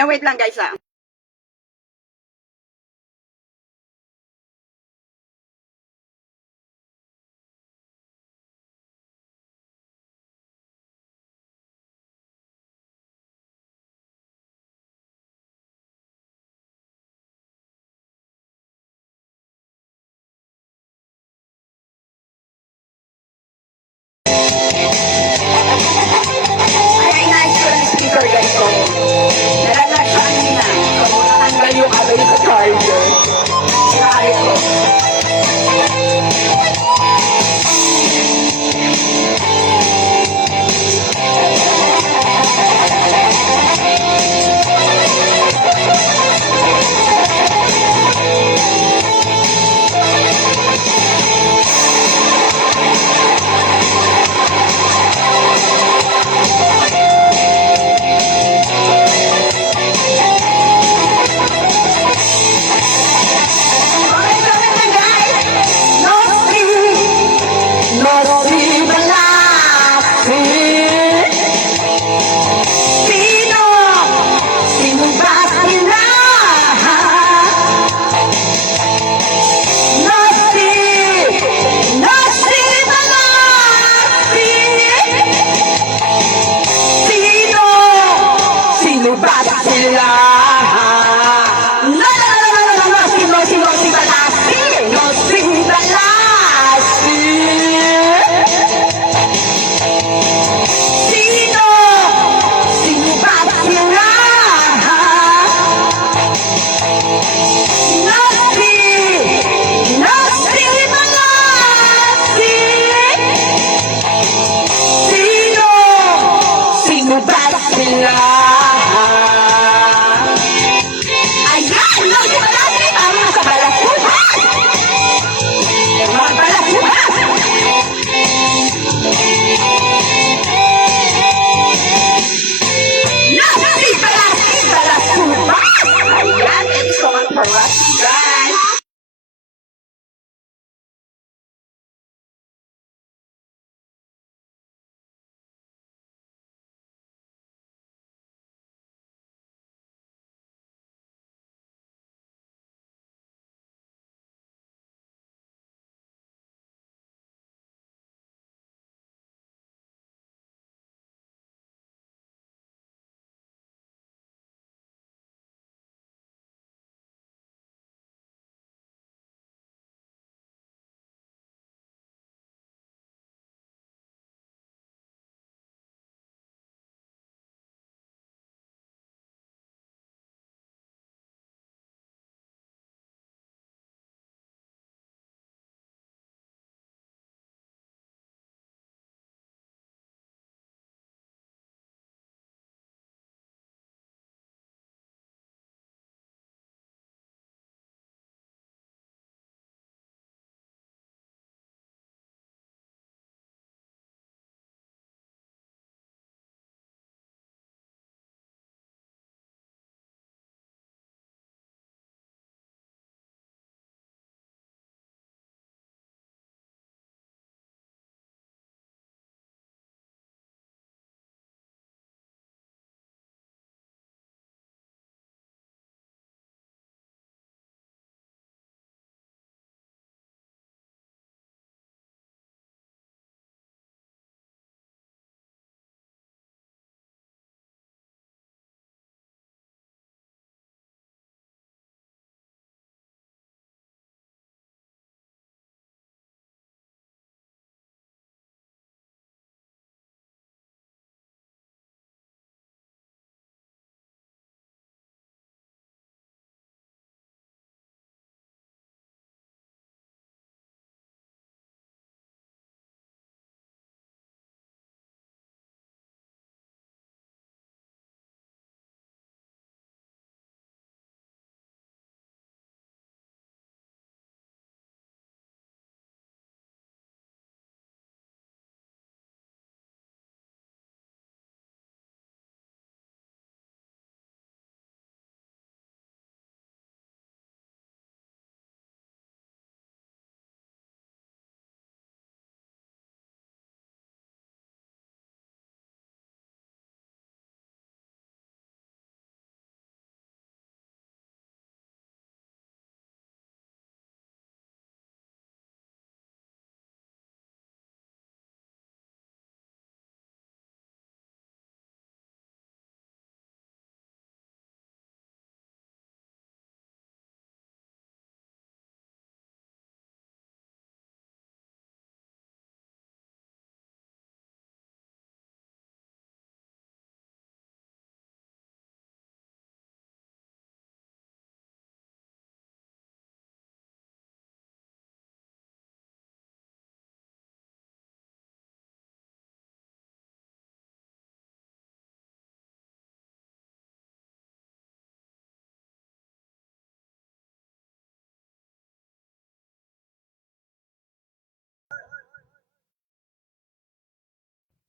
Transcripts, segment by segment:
Yan, wait lang guys ha. Ay, nice ko ng speaker guys. So, nalalasaan niya.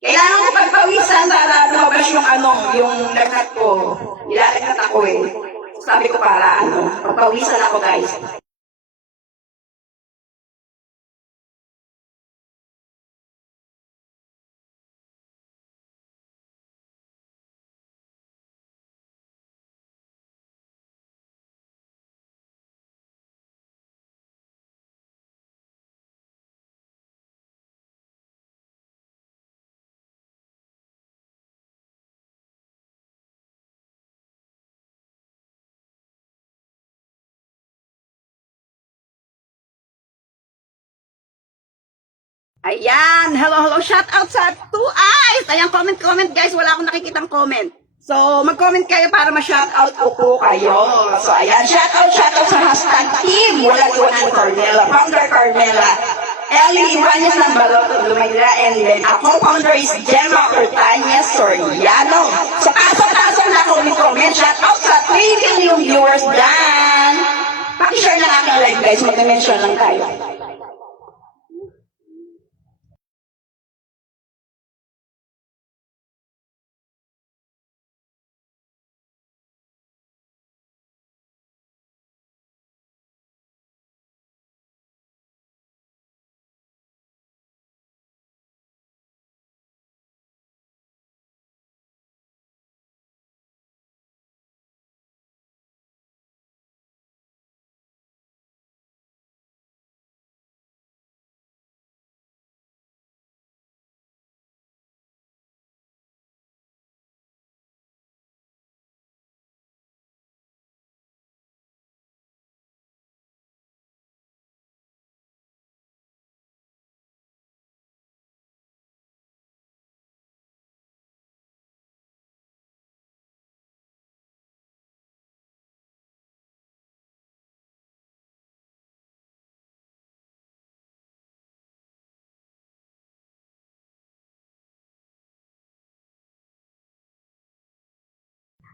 Kailangan ko pagpawisan para lumabas yung yung lagnat ko. Nilalagnat ako eh. Sabi ko para pagpawisan ako guys. Ayan, hello, shout out sa Two Eyes. Ayan, comment guys, wala akong nakikitang comment. So, mag-comment kayo para ma-shout out ko kayo. So, ayan, shout out sa hashtag team. Walang iwanan ni Carmela, founder Carmela. Ellie Ibanez ng Baloto, Lumayra, and then ako, founder is Gemma Cortanya Soriano. So, pasok na ako ni comment. Shout out sa 3 million viewers dyan. Pakishare lang aking live guys, mag-mention lang tayo.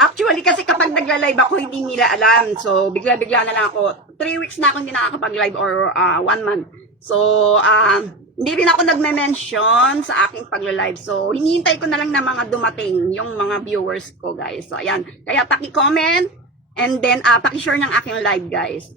Actually, kasi kapag nagla-live ako, hindi nila alam. So, bigla-bigla na lang ako. 3 weeks na ako hindi nakakapag-live or 1 month. So, hindi rin ako nagme-mention sa aking pagla-live. So, hinihintay ko na lang na mga dumating yung mga viewers ko, guys. So, ayan. Kaya paki-comment and then paki-share ng aking live, guys.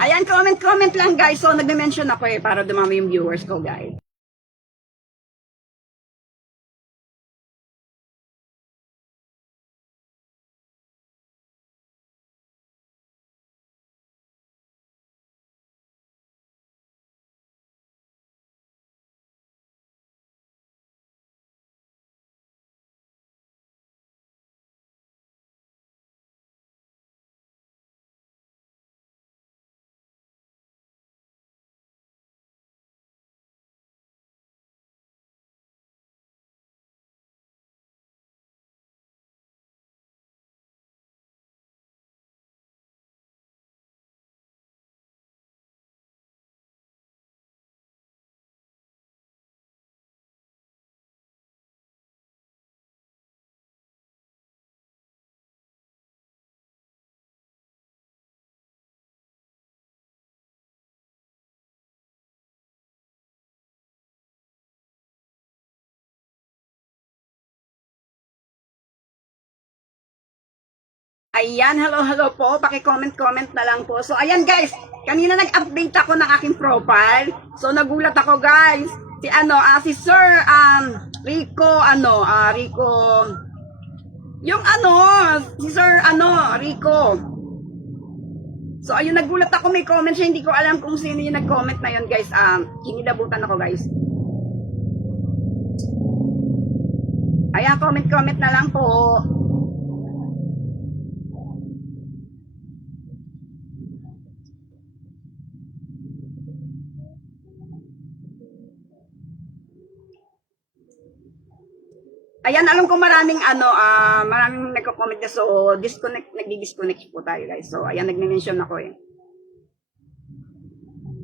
Ayan, comment lang, guys. So, nagme-mention ako para dumami yung viewers ko, guys. Ayan, hello po. Paki-comment na lang po. So, ayan guys. Kanina nag-update ako ng aking profile. So, nagulat ako guys. Si Sir, Rico, Rico. Yung si Sir, Rico. So, ayun, nagulat ako. May comment siya. Hindi ko alam kung sino yung nag-comment na yun guys. Hinilabutan ako guys. Ayan, comment na lang po. Ayan, alam ko maraming maraming nagko-comment na, so nagdi-disconnect po tayo guys. So ayan, nagme-mention ako eh.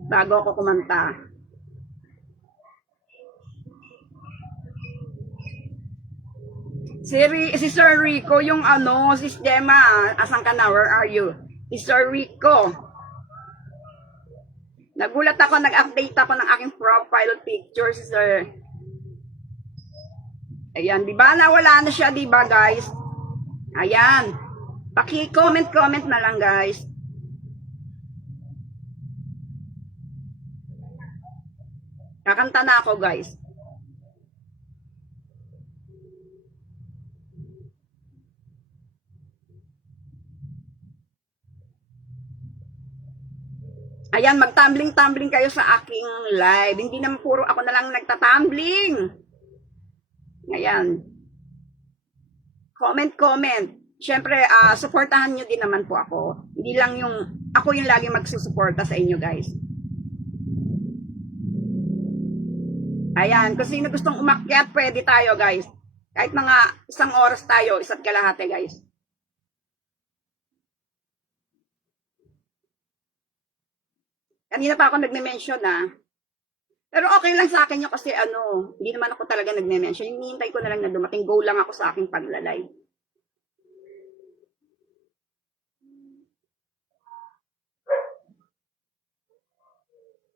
Bago ako kumanta. Si Sir Rico, yung sistema, asan ka na? Where are you? Si Sir Rico. Nagulat ako, nag-update ako ng aking profile picture, si Sir. Ayan, di ba? Nawala na siya, di ba, guys? Ayan. Paki-comment na lang, guys. Kakanta na ako, guys. Ayan, mag-tumbling kayo sa aking live. Hindi naman puro ako na lang nagtatumbling. Ayan. Comment. Siyempre, supportahan nyo din naman po ako. Hindi lang ako yung lagi magsusuporta sa inyo, guys. Ayan, kung sino gustong umakyat, pwede tayo, guys. Kahit mga 1 oras tayo, 1 kalahati, guys. Kanina pa ako nagme-mention, Pero okay lang sa akin yun kasi hindi naman ako talaga nagme-mention. Hinihintay ko na lang na dumating. Go lang ako sa aking paglalay.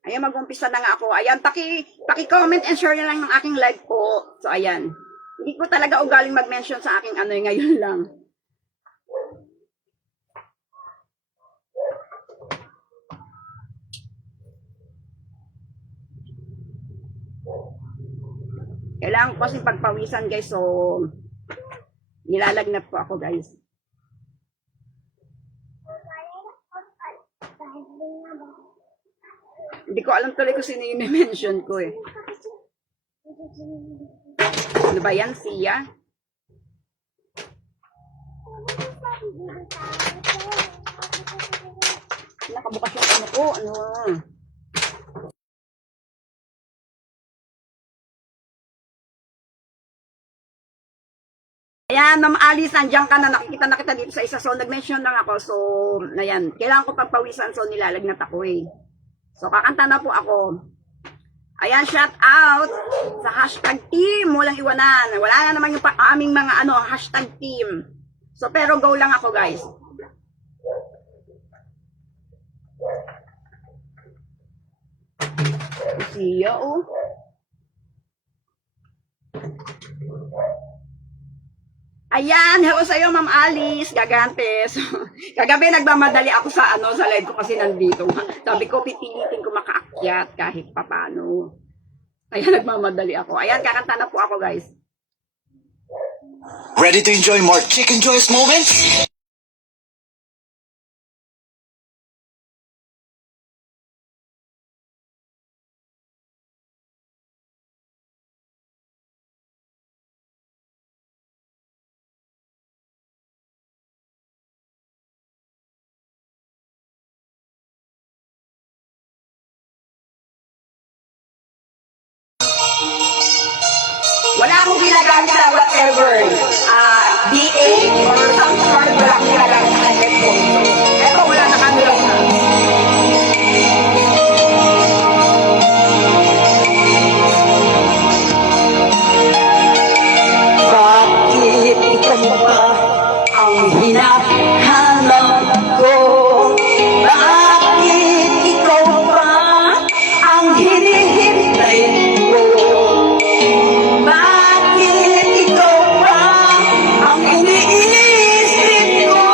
Ayan, mag-umpisa na nga ako. Ayan, paki-comment and share na lang ng aking live po. So, ayan. Hindi ko talaga ugaling mag-mention sa aking ngayon lang. Kailangan ko kasi pagpawisan guys, so nilalagnat po ako guys. Hindi ko alam tuloy kung sino yung mention ko eh. Ano ba yan, Sia? Nakabukas yung ko, Ayan, Ma'am Alice, andyan ka na. Nakikita na kita dito sa isa. So, nag-mention lang ako. So, ayan. Kailangan ko pagpawisan. So, nilalagnat ako eh. So, kakanta na po ako. Ayan, shout out sa hashtag team. Walang iwanan. Wala na naman yung aming mga hashtag team. So, pero go lang ako, guys. Siya, oh. Ayan, hello sa iyo, Ma'am Alice, gagante. So, kagabi nagmamadali ako sa sa live ko kasi nandito. Sabi ko, pipilitin ko makaakyat kahit papano. Ayan, nagmamadali ako. Ayan, kakanta na po ako, guys. Ready to enjoy more Chicken Joyous moments? Wala akong ginagamit na whatever. DA or some sort, wala akong ginagamit na headphone. So, eto, wala na kami lang na. Bakit ikaw ba ang hinahanap ko? Bakit ikaw ba ang hinihintay ko? Bakit ikaw ba ang iniisip ko?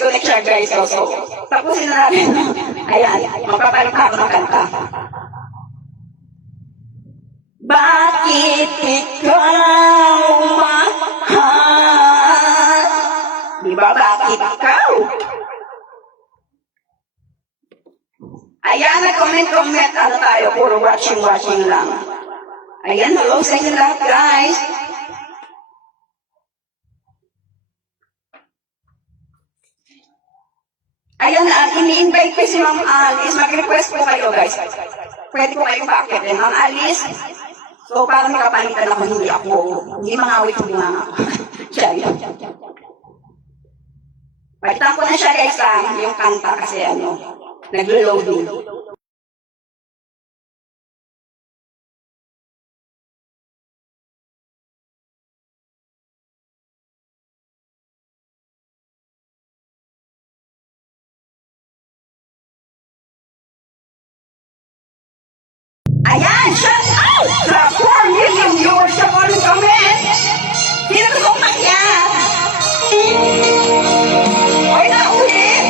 mag-disconnect siya guys. So, tapusin na natin. Ayan, magpapalit ako ng kanta. Bakit ikaw mahal? Di ba bakit ikaw? Ayan, nag-comment. Ano tayo? Puro watching lang. Ayan, hello sa inyo lahat, guys. Ayan, ini-invite ko si Ma'am Alice. Mag-request po kayo, guys. Pwede po kayong paakitin. Ma'am Alice, so para makapalitan ako, hindi mangawit yung mga ako. Siya, yun. Palitan ko na siya, guys, yung kanta kasi naglo-loading. Ayan, shout out sa 4 million viewers sa comment. Sino gusto umakyat? Oy, naulit.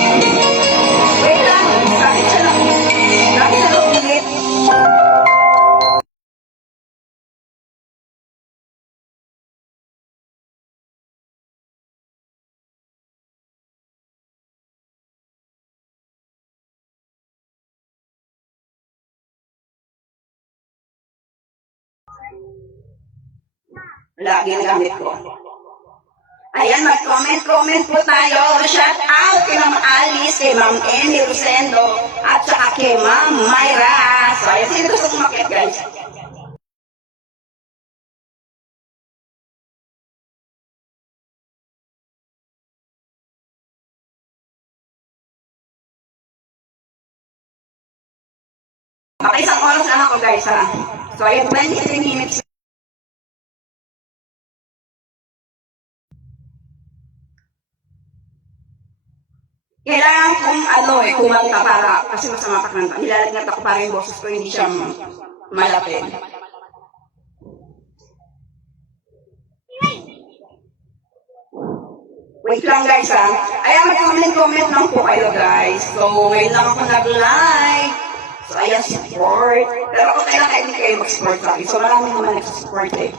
Wait lang, bakit siya naulit? Lagi nagamit ko. Ayan, mag-comment po tayo. Shout out kay Ma'am Alice, kay Ma'am Annie Rosendo, at saka kay Ma'am Myra. So, ayan, sino gusto kumakit, guys? Okay, isang oras lang ako, guys, ha? So, ayan, 23 minutes. Kailangan kong kumanta para, kasi masama pa kanta. Nilalagnat ako para yung boses ko hindi siya malapit. Wait lang guys ha. Ayan, mag-comment lang po kayo guys. So, ngayon lang ako nag-live. So, ayan, support. Pero kung kailangan hindi kayo mag-support sa akin. So, marami naman nag-support eh.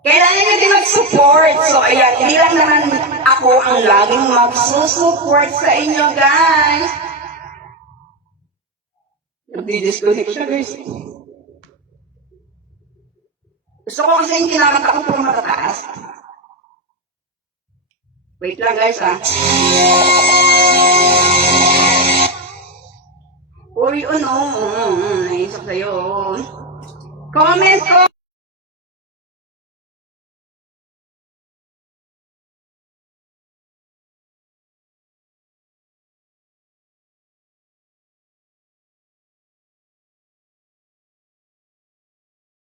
Kailangan nyo din mag-support. So, ayan, hindi lang naman ako ang laging magsusupport sa inyo, guys. Nagdi-disconnect siya, guys. Gusto ko kasi yung kinakanta ko puro matataas. Wait lang, guys, ha. Uy, naisap sa'yo. Comment ko!